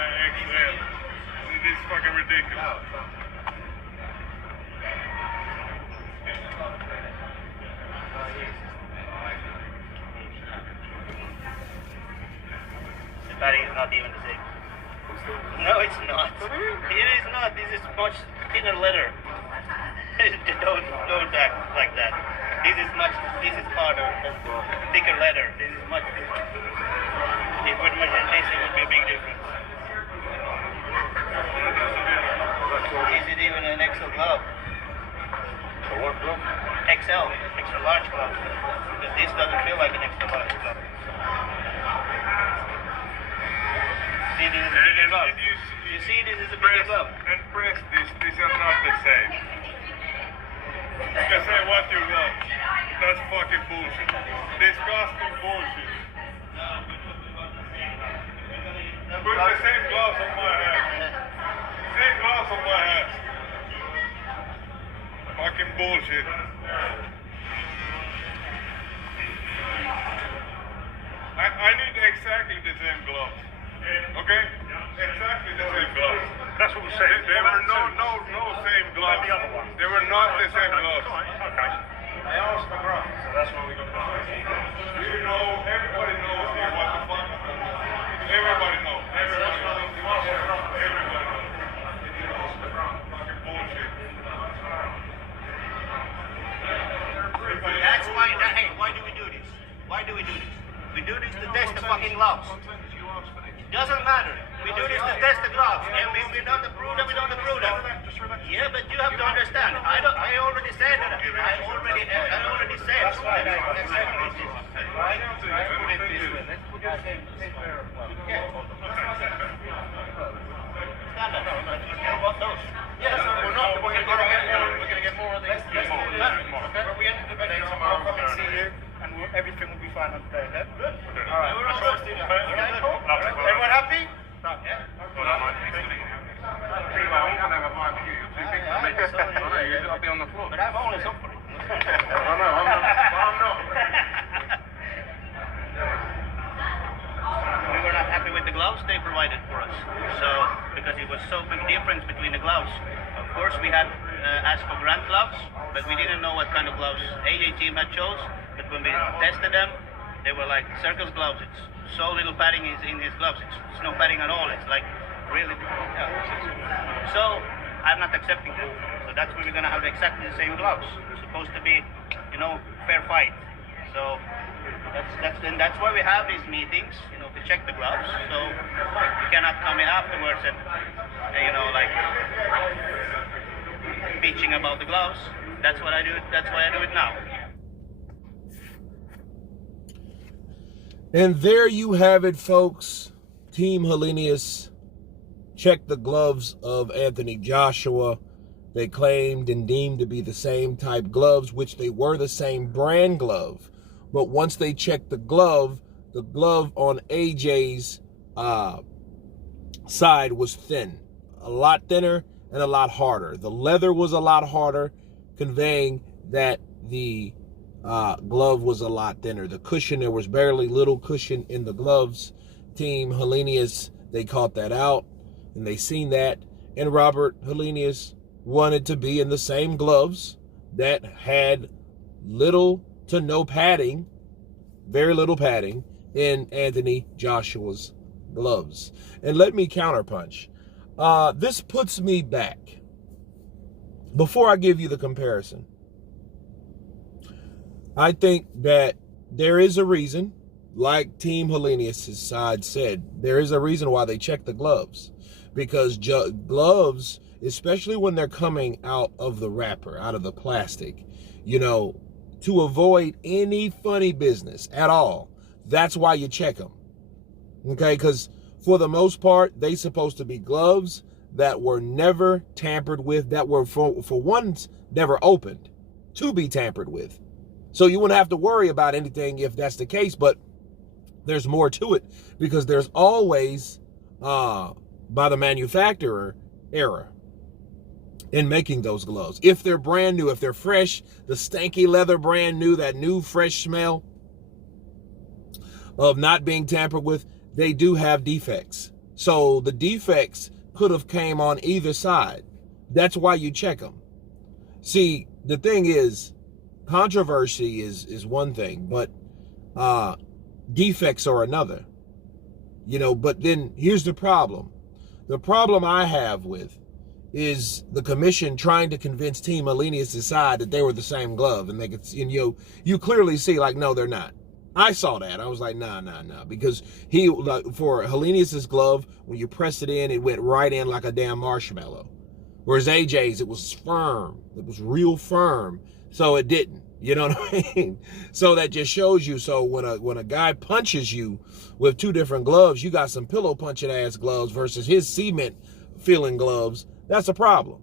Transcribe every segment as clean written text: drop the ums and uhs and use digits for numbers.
XL. This is fucking ridiculous. The padding is not even the same. No, it's not. It is not. This is much thinner leather. don't act like that. This is harder, thicker leather. This is much thicker. If with magnetic, it would be a big difference. Is it even an XL glove? What glove? XL, extra large glove. Because this doesn't feel like an extra large glove. See, this is a bigger glove. You see, this is a bigger glove. And press this. These are not the same. You can say what you want. That's fucking bullshit. Disgusting bullshit. Put the same gloves on my hands. Same gloves on my hands. Fucking bullshit. I need exactly the same gloves. Okay? Exactly the same gloves. That's what we said. There were no same gloves. The other one. They were not the same gloves. Okay. I asked for gloves, so that's why we got gloves. You know, everybody knows here what the fuck. Everybody knows. Everybody knows. Everybody knows. Fucking bullshit. That's why, hey, why do we do this? Why do we do this? We do this to test the fucking gloves. It doesn't matter. We do this to test the gloves. And if we don't approve them, we don't approve them. Yeah, but you have to understand. I already said that. I already said. Yes, we're not. We're going to get more of these. When we end the debate tomorrow, I'll come and see you, and everything will be fine on the day. Yeah? Good. All right. Everyone happy? No. Yeah. I'll be on the floor. But I'm only suffering. I'm not. We were not happy with the gloves they provided for us. So, because it was so big difference between the gloves. Of course, we had asked for grant gloves, but we didn't know what kind of gloves AJ team had chose. But when we tested them, they were like circus gloves. It's so little padding is in his gloves. It's no padding at all. It's like really. Yeah. So I'm not accepting that. So that's why we're gonna have exactly the same gloves. It's supposed to be, fair fight. So that's why we have these meetings, to check the gloves. So you cannot come in afterwards and bitching about the gloves. That's what I do. That's why I do it now. And there you have it, folks. Team Helenius checked the gloves of Anthony Joshua. They claimed and deemed to be the same type gloves, which they were the same brand glove. But once they checked the glove on AJ's side was thin. A lot thinner and a lot harder. The leather was a lot harder, conveying that the glove was a lot thinner. The cushion, there was barely little cushion in the gloves. Team Helenius, they caught that out and they seen that. And Robert Helenius wanted to be in the same gloves that had little to no padding, very little padding in Anthony Joshua's gloves. And let me counterpunch. This puts me back. Before I give you the comparison, I think that there is a reason, like Team Helenius' side said, there is a reason why they check the gloves. Because gloves, especially when they're coming out of the wrapper, out of the plastic, to avoid any funny business at all, that's why you check them. Okay, because for the most part, they supposed to be gloves that were never tampered with, that were, for once, never opened to be tampered with. So you wouldn't have to worry about anything if that's the case, but there's more to it because there's always, by the manufacturer, error in making those gloves. If they're brand new, if they're fresh, the stanky leather brand new, that new fresh smell of not being tampered with, they do have defects. So the defects could have came on either side. That's why you check them. See, the thing is, controversy is one thing, but defects are another. But then here's the problem. The problem I have with is the commission trying to convince Team Helenius' side that they were the same glove, and they could, you clearly see, like, no, they're not. I saw that. I was like, nah, because for Helenius' glove, when you pressed it in, it went right in like a damn marshmallow. Whereas AJ's, it was firm. It was real firm, so it didn't. You know what I mean? So that just shows you. So when a guy punches you with two different gloves, you got some pillow punching ass gloves versus his cement feeling gloves. That's a problem.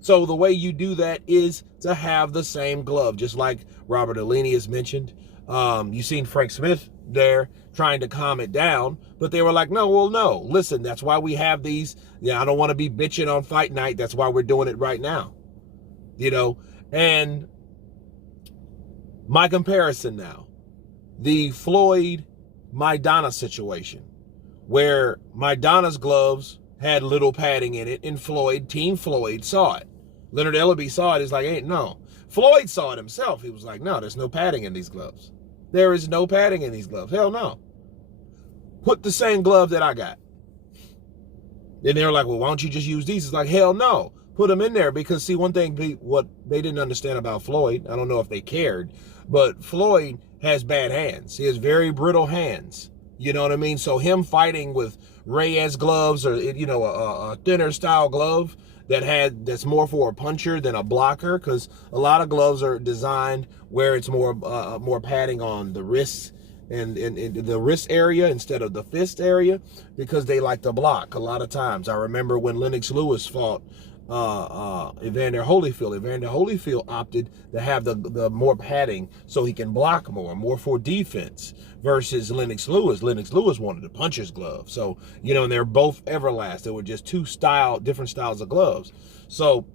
So the way you do that is to have the same glove, just like Robert Helenius mentioned. You seen Frank Smith there trying to calm it down, but they were like, no, listen, that's why we have these. Yeah, I don't want to be bitching on fight night. That's why we're doing it right now. And my comparison now, the Floyd Maidana situation, where Maidana's gloves had little padding in it, and Team Floyd saw it. Leonard Ellaby saw it. He's like, hey, no. Floyd saw it himself. He was like, no, there's no padding in these gloves. There is no padding in these gloves. Hell no. Put the same glove that I got. And they were like, well, why don't you just use these? It's like, hell no. Put them in there because, see, one thing, what they didn't understand about Floyd, I don't know if they cared, but Floyd has bad hands. He has very brittle hands. You know what I mean? So him fighting with Reyes gloves or, a thinner style glove that's more for a puncher than a blocker, because a lot of gloves are designed where it's more padding on the wrists and the wrist area instead of the fist area, because they like to block a lot of times. I remember when Lennox Lewis fought Evander Holyfield. Evander Holyfield opted to have the more padding so he can block more for defense, versus Lennox Lewis. Lennox Lewis wanted a puncher's glove. So, and they're both Everlast. They were just two different styles of gloves. So,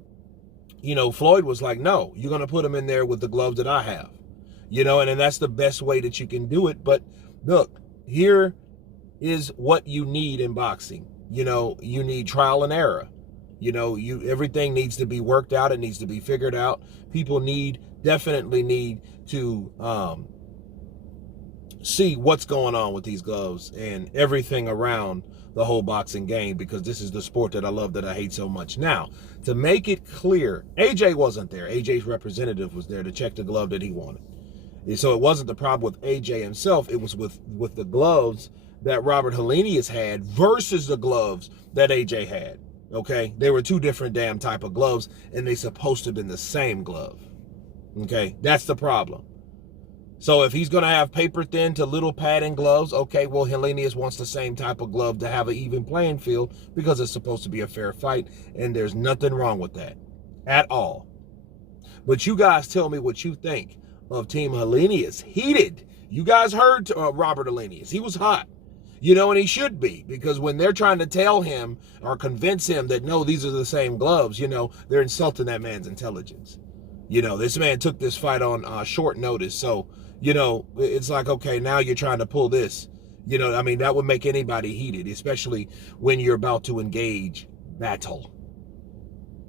Floyd was like, no, you're going to put him in there with the gloves that I have, and that's the best way that you can do it. But look, here is what you need in boxing. You need trial and error. Everything needs to be worked out. It needs to be figured out. People definitely need to see what's going on with these gloves and everything around the whole boxing game, because this is the sport that I love, that I hate so much. Now, to make it clear, AJ wasn't there. AJ's representative was there to check the glove that he wanted. And so it wasn't the problem with AJ himself. It was with the gloves that Robert Helenius had versus the gloves that AJ had. Okay, they were two different damn type of gloves, and they supposed to have been the same glove. Okay, that's the problem. So if he's going to have paper thin to little padding gloves, okay, well, Helenius wants the same type of glove to have an even playing field, because it's supposed to be a fair fight, and there's nothing wrong with that at all. But you guys tell me what you think of Team Helenius. Heated. You guys heard Robert Helenius. He was hot. And he should be, because when they're trying to tell him or convince him that, no, these are the same gloves, they're insulting that man's intelligence. This man took this fight on short notice. So, it's like, okay, now you're trying to pull this. That would make anybody heated, especially when you're about to engage battle.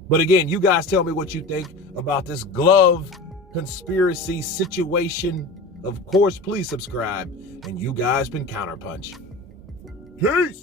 But again, you guys tell me what you think about this glove conspiracy situation. Of course, please subscribe. And you guys been Counterpunch. Peace.